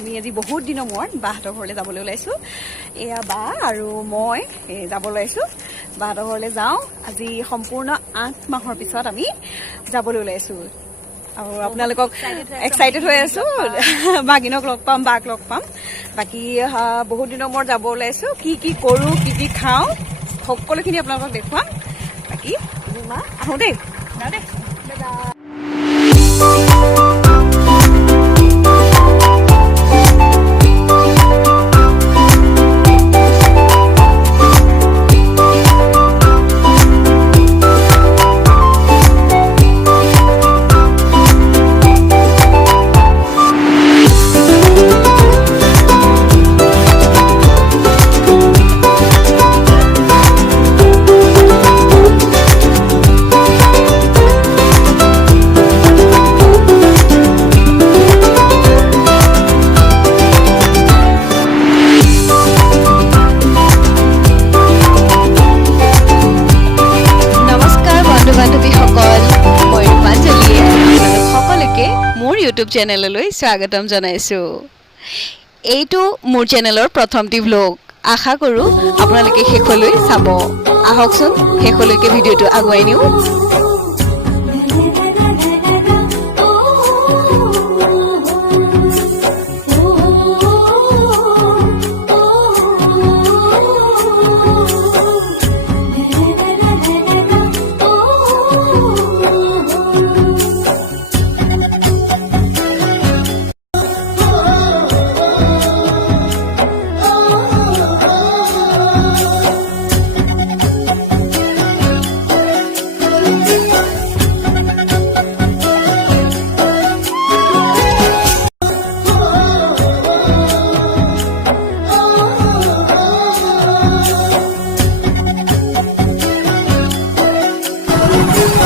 আমি আজি বহুত দিনৰ মূৰত বাহঁতৰ ঘৰলৈ যাবলৈ ওলাইছোঁ। এয়া বা আৰু মই যাব ওলাইছোঁ বাহঁতৰ ঘৰলৈ যাওঁ। আজি সম্পূৰ্ণ 8 মাহৰ পিছত আমি যাবলৈ ওলাইছোঁ আৰু আপোনালোকক এক্সাইটেড হৈ আছোঁ। ভাগিনক লগ পাম, বাক লগ পাম। বাকী বহুত দিনৰ মূৰত যাব ওলাইছোঁ। কি কি কৰোঁ, কি কি খাওঁ, সকলোখিনি আপোনালোকক দেখুৱাম। বাকী মা আহোঁ দেই। ইউটিউব চেনেললৈ স্বাগতম জনাইছোঁ। এইটো মোৰ চেনেলৰ প্ৰথমটি ভ্লগ। আশা কৰোঁ আপোনালোকে শেষলৈ চাব। আহকচোন শেষলৈকে ভিডিঅ'টো আগুৱাই নিওঁ।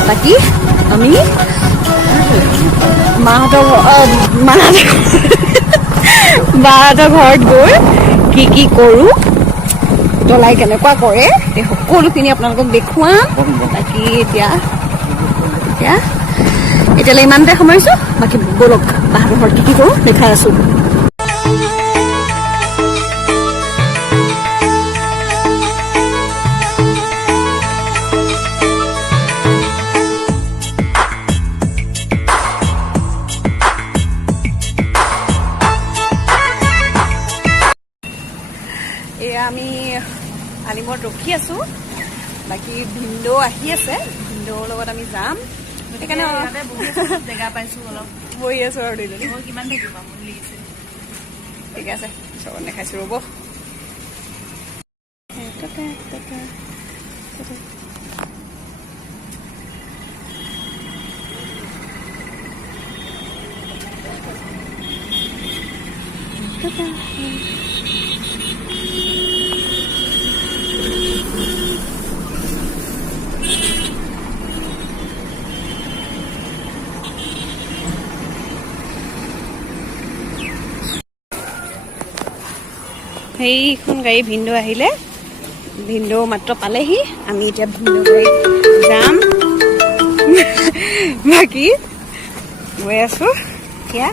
বাকী আমি বাহঁতৰ ঘৰত গৈ কি কি কৰোঁ, তলাই কেনেকুৱা কৰে, এই সকলোখিনি আপোনালোকক দেখুৱাম। বাকী এতিয়ালৈ ইমানতে সামৰিছোঁ। বাকী ব'লক বাহঁতৰ ঘৰত কি কি কৰোঁ দেখাই আছোঁ। আমি আলিমত ৰখি আছোঁ। বাকী ভিনদেউ আহি আছে, ভিনদেউৰ লগত আমি যাম। সেইকাৰণে জেগা পাইছোঁ, অলপ বহি আছোঁ আৰু দুইজনী। কিমান থাকিব ঠিক আছে, চবত দেখাইছোঁ ৰ'ব। সেইখন গাড়ী ভিনদেউ আহিলে, ভিনদেউ মাত্ৰ পালেহি। আমি এতিয়া ভিনদেউ গাড়ীত যাম। বাকী গৈ আছোঁ এতিয়া।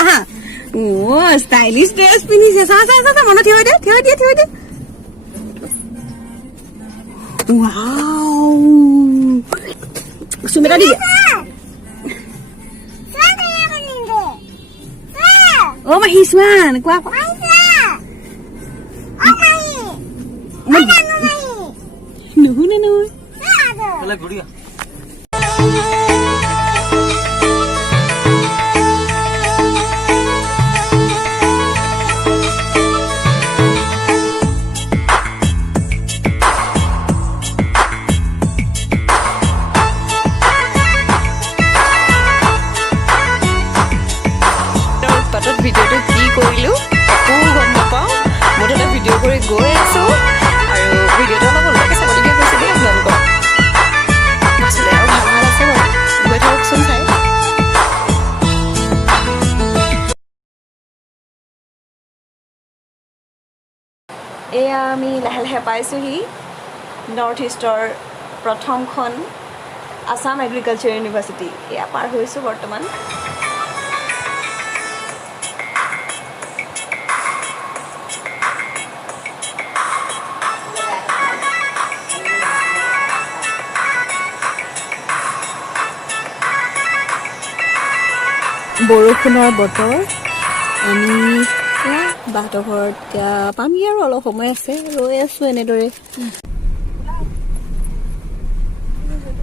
আহা ষ্টাইলিছ ড্ৰেছ পিন্ধিছে। চা চা চা মনত থিয় দে, থিয় দিয়ে, থিয় দিয়ে। সুমিতা দি অ মাহী চোৱান কোৱা নুশুনে নহয়। ভিডিঅ'টো কি কৰিলোঁ একো গম নাপাওঁ। মুঠতে ভিডিঅ' কৰি গৈ আছোঁ আৰু ভিডিঅ'টো অলপ ওলটাকৈ চাবলগীয়া হৈছে দেই আপোনালোকক। আচলতে আৰু ভাল ভাল আছে বাৰু, গৈ থাককচোন চাই। আমি লাহে লাহে পাইছোঁহি নৰ্থ ইষ্টৰ প্ৰথমখন আছাম এগ্ৰিকালচাৰ ইউনিভাৰ্চিটি। এয়া পাৰ হৈছোঁ বৰ্তমান। বৰষুণৰ বতৰ, আমি বাহঁতৰ ঘৰত এতিয়া পামহি আৰু অলপ সময় আছে, ৰৈ আছোঁ এনেদৰে।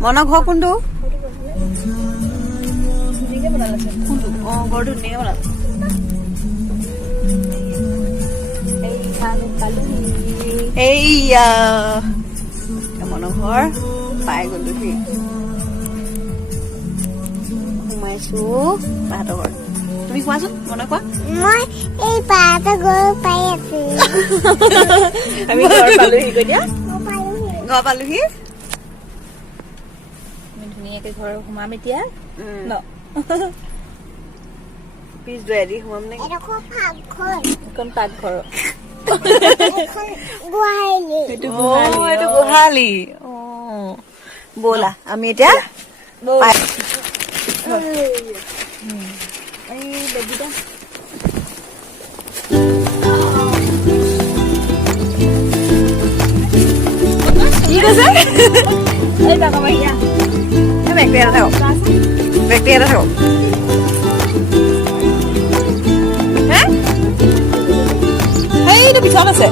মনৰ ঘৰ কোনটো? অঁ ঘৰটো ধুনীয়াকৈ বনালে। এইয়া মনৰ ঘৰ পাই গ'লোহি। সোমাইছো বাহঁতৰ ঘৰত। তুমি কোৱাচোন, মনে কোৱা। মই এই বাহঁতৰ ঘৰ পাই আছো। আমি ঘৰ পালোহি। কৈ দিয়া, ঘৰ পালোহি। আমি ধুনীয়াকে ঘৰ সোমাম এতিয়া ন। পিছ দুৱাৰেদি সোমাম নে? এখন পাকঘৰ। এইটো গোহালি। অঁ ব'লা আমি এতিয়া কি কৈছে? ব্যক্তি এটা থাকক, ব্যক্তি এটা থাকক। সেইটো পিছত আছে।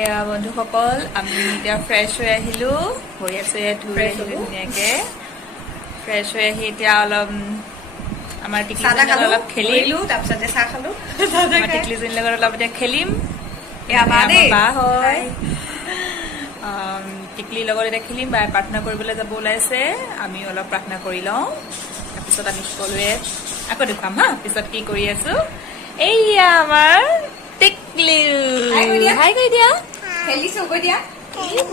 এয়া বন্ধুসকল, আমি এতিয়া ফ্ৰেছ হৈ আহিলোঁ, ভৰি আছোঁ ইয়াত ধুই আহিলোঁ ধুনীয়াকৈ। ফ্ৰেছ হৈ আহি এতিয়া অলপ আমাৰ টিকলিজনীৰ লগত অলপ খেলিলোঁ, তাৰপিছতে চাহ খালোঁ। আমাৰ টিকলিজনীৰ লগত অলপ এতিয়া খেলিম। এয়া বা হয়, টিকলিৰ লগত এতিয়া খেলিম। বায়ে প্ৰাৰ্থনা কৰিবলৈ যাব ওলাইছে, আমিও অলপ প্ৰাৰ্থনা কৰি লওঁ। তাৰপিছত আমি সকলোৱে আকৌ দেখুৱাম হা পিছত কি কৰি আছোঁ। এইয়া আমাৰ টিকলি, হাই কৈ দিয়া। খেলিছো কৈ দিয়া।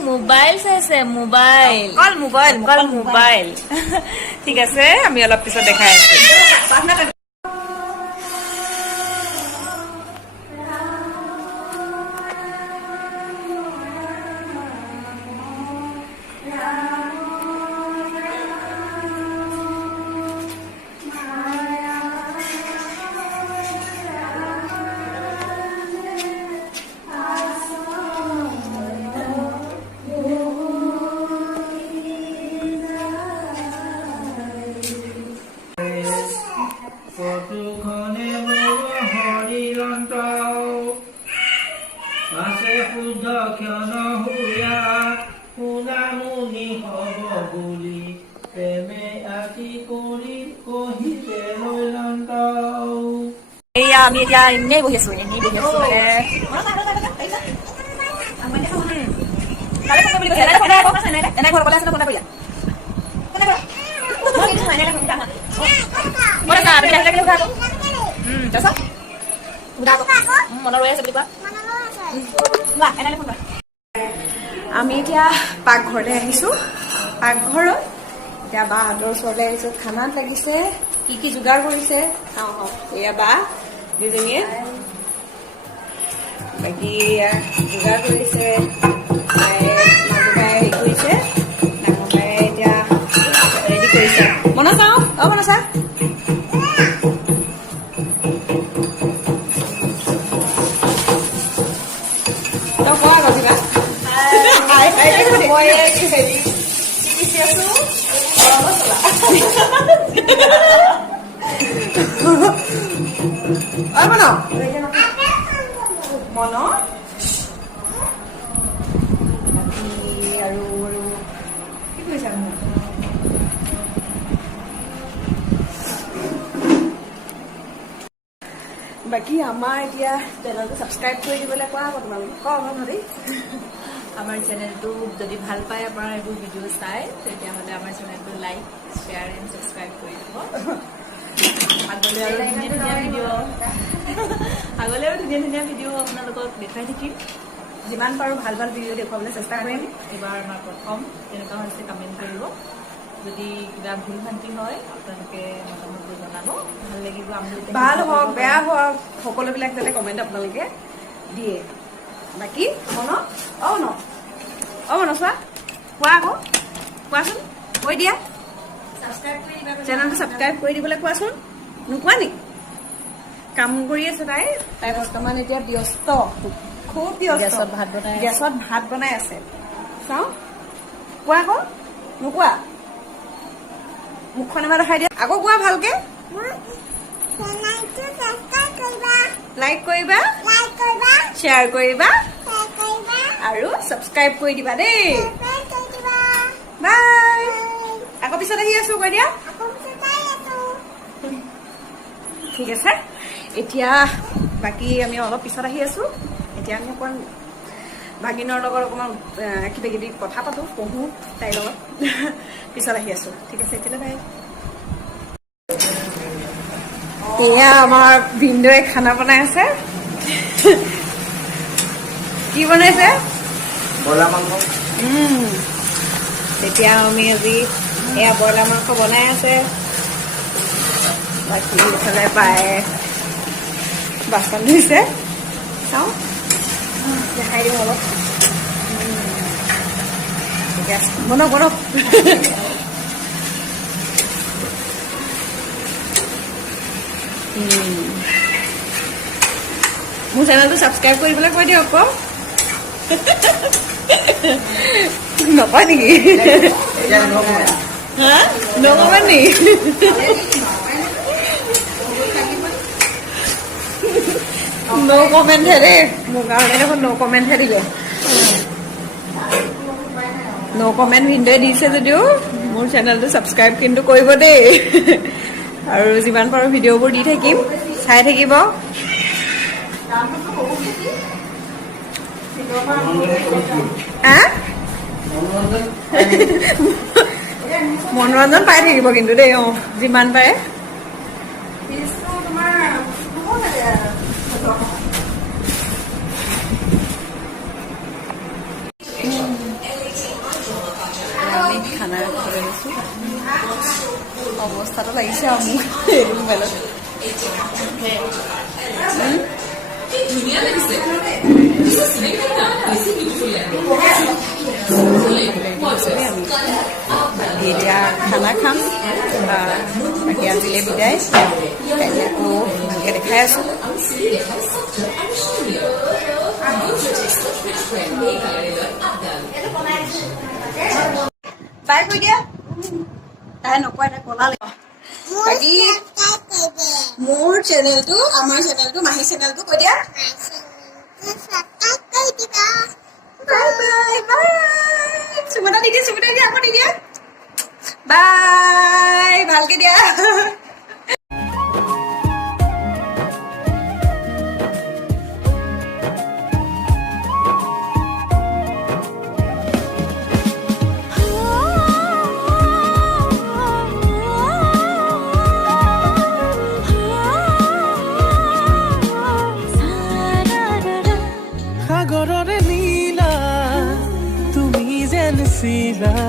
মোবাইল চাইছে, মোবাইল অকল মোবাইল অকল মোবাইল। ঠিক আছে, আমি অলপ পিছত দেখাই আছো। এয়া আমি এতিয়া এনেই বহি আছো, এনেই বহি আছো আমি এতিয়া পাকঘৰলৈ আহিছো। পাকঘৰত এতিয়া বাহঁতৰ ওচৰলৈ আহিছো, খানাত লাগিছে। কি কি যোগাৰ কৰিছে এয়া বা দুজনীয়ে, বাকী যোগাৰ কৰিছে। মাজুবাই হেৰি কৰিছে, ডাঙৰ বাই এতিয়া ৰেডি কৰিছে। মনা চাওঁ, মনা চা। তই কোৱা আকৌ কিবা। মই হেৰি শিকি আছো মন আৰু কি কৰিছা? বাকী আমাৰ এতিয়া চেনেলটো ছাবস্ক্ৰাইব কৰি দিবলৈ কোৱা আকৌ তোমালোকে। ভাবি আমাৰ চেনেলটো যদি ভাল পায় আপোনাৰ এইবোৰ ভিডিঅ' চাই তেতিয়াহ'লে আমাৰ চেনেলটো লাইক শ্বেয়াৰ এণ্ড ছাবস্ক্ৰাইব কৰি দিব আগলৈ আৰু ধুনীয়া ধুনীয়া ভিডিঅ' আপোনালোকক দেখাই থাকিম যিমান পাৰোঁ ভাল ভাল ভিডিঅ' দেখুৱাবলৈ চেষ্টা কৰিম এইবাৰ আমাৰ প্ৰথম তেনেকুৱা হৈছে কমেণ্ট কৰিব যদি কিবা ভুল ভ্ৰান্তি হয় আপোনালোকে মতামতবোৰ জনাব ভাল লাগিব আমি ভাল হওক বেয়া হওক সকলোবিলাক যাতে কমেণ্ট আপোনালোকে দিয়ে বাকী মন মনসা কোৱা আকৌ কোৱাচোন কৈ দিয়া চেনেলটো ছাবস্ক্ৰাইব কৰি দিবলৈ কোৱাচোন নোকোৱা নেকি কাম কৰি আছে তাই বৰ্তমান এতিয়া ব্যস্ত খুব ব্যস্ত গেছত ভাত বনাই আছে চাওঁ কোৱা আকৌ নোকোৱা মুখখন এবাৰ দেখাই দিয়া আকৌ কোৱা ভালকে লাইক কৰিবা শ্বেয়াৰ কৰিবা আৰু ছাবস্ক্ৰাইব কৰি দিবা দেই বাই আকৌ পিছত আহি আছো কৈ দিয়া ঠিক আছে এতিয়া বাকী আমি অলপ পিছত আহি আছো এতিয়া আমি অকণ ভাগিনৰ লগত অকণমান কিবা কিবি কথা পাতো পঢ়ো তাইৰ লগত পিছত আহি আছো ঠিক আছে এতিয়া বাই এয়া আমাৰ ভিনদেউৱে খানা বনাই আছে কি বনাইছে ব্ৰইলাৰ মাংস তেতিয়া আমি আজি এয়া ব্ৰইলাৰ মাংস বনাই আছে বাকী ইফালে পায়ে বাচন ধুইছে চাওঁ দেখাই দিওঁ অলপ ঠিক আছে বনক মোৰ চেনেলটো ছাবস্ক্ৰাইব কৰিবলৈ কৈ দিয়ক আকৌ নকয় নেকি হা নকবা নেকি নো কমেণ্ট হে দেই মোৰ কাৰণে দেখোন নো কমেণ্ট হে দিব নো কমেণ্ট ভিনদেউৱে দিছে যদিও মোৰ চেনেলটো ছাবস্ক্ৰাইব কিন্তু কৰিব দেই আৰু যিমান পাৰোঁ ভিডিঅ'বোৰ দি থাকিম চাই থাকিব মনোৰঞ্জন পাই থাকিব কিন্তু দেই যিমান পাৰে আমি খানা খাবলৈ লৈছোঁ অৱস্থাটো লাগিছে আৰু মোক এইটো মোবাইলত ধুনীয়া লাগিছে এতিয়া খানা খাম বাকী আজিলৈ বিদায় কাইলৈ আকৌ ভালকৈ দেখাই আছোঁ বাই কৈ দিয়া তাই নকয় তাই কলালে বাকী মোৰ চেনেলটো আমাৰ চেনেলটো মাহী চেনেলটো কৈ দিয়া বাই বাই বাই চুমনা দি দিয়া আকৌ দি দিয়া বাই ভালকে দিয়া সাগৰৰে নীলা তুমি যেন চিলা